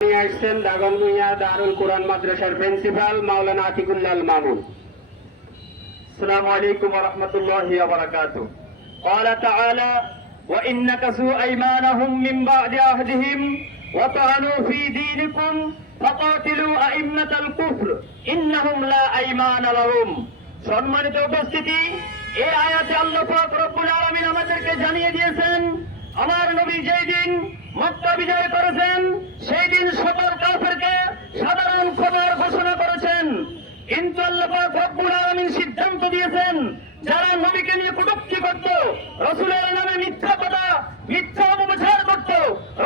দারুল কুরআন মাদ্রাসার প্রিন্সিপাল মাওলানা আতিকুল্লাহ মামুন। আসসালামু আলাইকুম ওয়া রাহমাতুল্লাহি ওয়া বারাকাতুহু। قال تعالى وإن نكثوا أيمانهم من بعد عهدهم وطعنوا في دينكم فقاتلوا أئمة الكفر إنهم لا أيمان لهم। সম্মানিত উপস্থিতি, এই আয়াতে আল্লাহ পাক রব্বুল আলামিন আমাদেরকে জানিয়ে দিয়েছেন, আমার নবী যেই দিন মক্কা বিজয় করেছেন সেই দিন সকল কাফেরকে সাধারণ খবর ঘোষণা করেছেন। কিন্তু আল্লাহ পাক রব্বুল আলামিন সিদ্ধান্ত দিয়েছেন, যারা নবীকে নিয়ে কটূক্তি করত, রাসূলের নামে মিথ্যা কথা, মিথ্যা অপপ্রচার করত,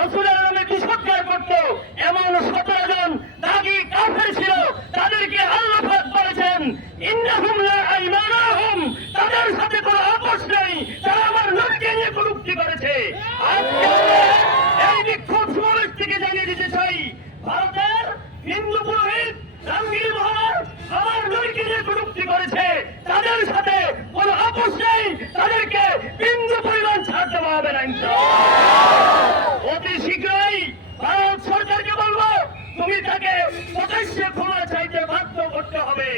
রাসূলের নামে কুসংস্কার করত, এমন 17 জন দাগী কাফের ছিল, তাদেরকে আল্লাহ পাক বলেছেন ইন্নাহুম লা আইমানা লাহুম, তাদের সাথে কোনো আপোষ নেই, তারা আমার নবীকে নিয়ে কটূক্তি করেছে। আজকে এই বিক্ষোভ সমাবেশ থেকে জানিয়ে দিতে চাই, ভারতের হিন্দু পুরোহিত রামগিরি মহারাজ আমার নবীকে নিয়ে কটূক্তি করেছে, তাদের সাথে কোনো আপোষ নেই, তাদেরকে বিন্দু পরিমাণ ছাড় দেওয়া হবে না ইনশাআল্লাহ। অতি শীঘ্রই ভারত সরকারকে বলবো, তুমি তাকে প্রকাশ্যে ক্ষমা চাইতে বাধ্য করতে হবে।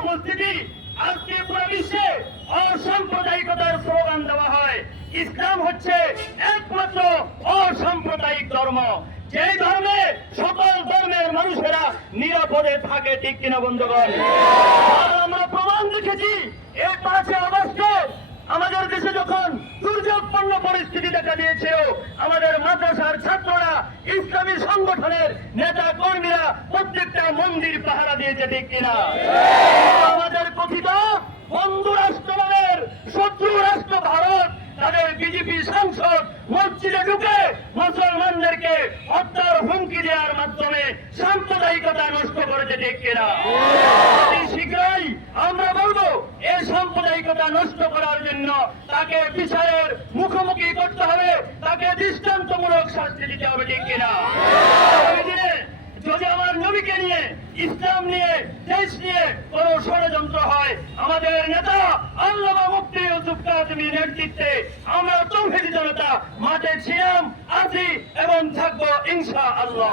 উপস্থিতি, আজকে পুরো বিশ্বে অসাম্প্রদায়িকতার স্লোগান দেওয়া হয়। ইসলাম হচ্ছে একমাত্র অসাম্প্রদায়িক ধর্ম, যে ধর্মে সকল ধর্মের মানুষেরা নিরাপদে থাকে, ঠিক কিনা বন্ধুগণ? আমরা প্রমাণ দেখেছি এই 5 আগস্টে আমাদের দেশে যখন দুর্যোগপূর্ণ পরিস্থিতি দেখা দিয়েছে, আমাদের মাদ্রাসার ছাত্ররা, ইসলামী সংগঠনের নেতা কর্মীরা প্রত্যেকটা মন্দির পাহারা দিয়েছে, ঠিক কিনা? আমাদের কথিত বন্ধু রাষ্ট্র নামের শত্রু রাষ্ট্র ভারত তাদের বিজেপি সাংসদ মসজিদে ঢুকে মুসলমানদেরকে হত্যার হুমকি দেওয়ার মাধ্যমে সাম্প্রদায়িকতা নষ্ট করেছে, ঠিক কিনা? শীঘ্রই আমরা বলবো, এই সাম্প্রদায়িকতা নষ্ট করার জন্য তাকে বিচারের মুখোমুখি করতে হবে, তাকে দৃষ্টান্তমূলক শাস্তি দিতে হবে, ঠিক কিনা? যদি আমার নবীকে নিয়ে, ইসলাম নিয়ে, দেশ নিয়ে কোন ষড়যন্ত্র হয়, আমাদের নেতা আল্লামা মুফতি ইউসুফ কাযিমীর নেতৃত্বে আমরা তৌহিদি জনতা মাঠে ছিলাম, আছি এবং থাকবো ইনশাআল্লাহ।